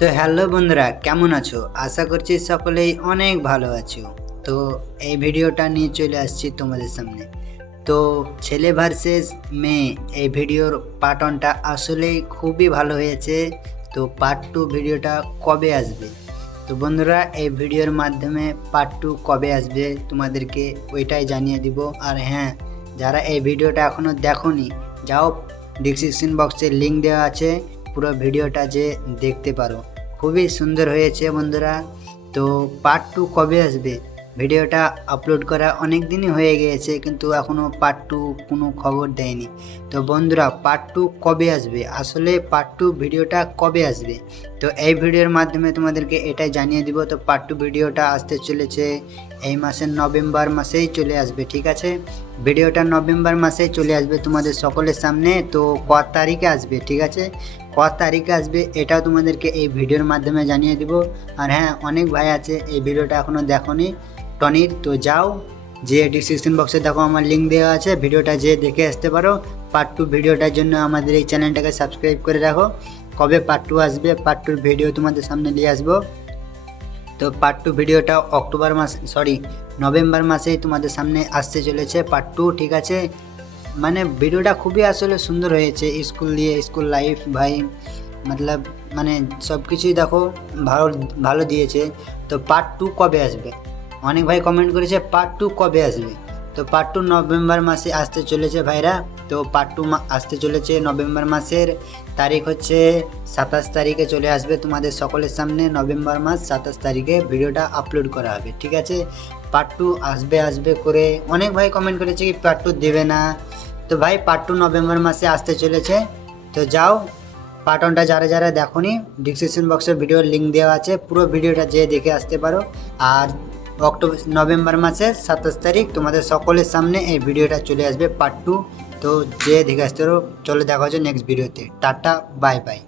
তো হ্যালো বন্ধুরা, কেমন আছো? আশা করছি সকলেই অনেক ভালো আছো। তো এই ভিডিওটা নিয়ে চলে আসছি তোমাদের সামনে। তো ছেলে ভার্সেস মেয়ে এই ভিডিওর পার্ট 1টা আসলেই খুবই ভালো হয়েছে। তো পার্ট 2 ভিডিওটা কবে আসবে? তো বন্ধুরা, এই ভিডিওর মাধ্যমে পার্ট 2 কবে আসবে তোমাদেরকে ওইটাই জানিয়ে দিব। আর হ্যাঁ, যারা এই ভিডিওটা এখনও দেখোনি, যাও ডিসক্রিপশন বক্সে লিঙ্ক দেওয়া আছে, পুরো ভিডিওটা যে দেখতে পারো। খুবই সুন্দর হয়েছে বন্ধুরা। তো পার্ট 2 কবে আসবে? ভিডিওটা আপলোড করা অনেক দিনই হয়ে গিয়েছে, কিন্তু এখনও পার্ট 2 কোনো খবর দেয়নি। তো বন্ধুরা, পার্ট 2 কবে আসবে? আসলে পার্ট 2 ভিডিওটা কবে আসবে? তো এই ভিডিওর মাধ্যমে তোমাদেরকে এটাই জানিয়ে দিব। তো পার্ট 2 ভিডিওটা আসতে চলেছে এই মাসের নভেম্বর মাসেই চলে আসবে, ঠিক আছে? ভিডিওটা নভেম্বর মাসেই চলে আসবে তোমাদের সকলের সামনে। তো কত তারিখে আসবে, ঠিক আছে? কত তারিখে আসবে এটাও তোমাদেরকে এই ভিডিওর মাধ্যমে জানিয়ে দিব। আর হ্যাঁ, অনেক ভাই আছে এই ভিডিওটা এখনও দেখোনি টনির, তো যাও যে ডিসক্রিপশন বক্সে দেখো আমার লিঙ্ক দেওয়া আছে, ভিডিওটা যে দেখে আসতে পারো। পার্ট 2 ভিডিওটার জন্য আমাদের এই চ্যানেলটাকে সাবস্ক্রাইব করে রাখো। কবে পার্ট 2 আসবে, পার্ট 2 ভিডিও তোমাদের সামনে নিয়ে আসবো। তো পার্ট 2 ভিডিওটা নভেম্বর মাসেই তোমাদের সামনে আসতে চলেছে পার্ট 2, ঠিক আছে? মানে ভিডিওটা খুবই আসলে সুন্দর হয়েছে, স্কুল লাইফ ভাই, মতলব মানে সব কিছুই দেখো ভালো ভালো দিয়েছে। তো পার্ট 2 কবে আসবে? অনেক ভাই কমেন্ট করেছে পার্ট 2 কবে আসবে। তো পার্ট 2 নভেম্বর মাসে আসতে চলেছে ভাইরা। তো পার্ট 2 আসতে চলেছে নভেম্বর মাসের তারিখ হচ্ছে 27 তারিখে চলে আসবে তোমাদের সকলের সামনে। নভেম্বর মাস 27 তারিখে ভিডিওটা আপলোড করা হবে, ঠিক আছে? পার্ট 2 আসবে করে অনেক ভাই কমেন্ট করেছে কি পার্ট 2 দেবে না। তো ভাই, পার্ট 2 নভেম্বর মাসে আসতে চলেছে। তো যাও পার্ট 1টা যারা যারা দেখোনি, ডিসক্রিপশন বক্সে ভিডিওর লিঙ্ক দেওয়া আছে, পুরো ভিডিওটা যেয়ে দেখে আসতে পারো। আর নভেম্বর মাসের 27 তারিখ তোমাদের সকলের সামনে এই ভিডিওটা চলে আসবে পার্ট 2। তো যেয়ে দেখে আসতে পারো। চলো দেখা হচ্ছে নেক্সট ভিডিওতে। Tata, bye bye.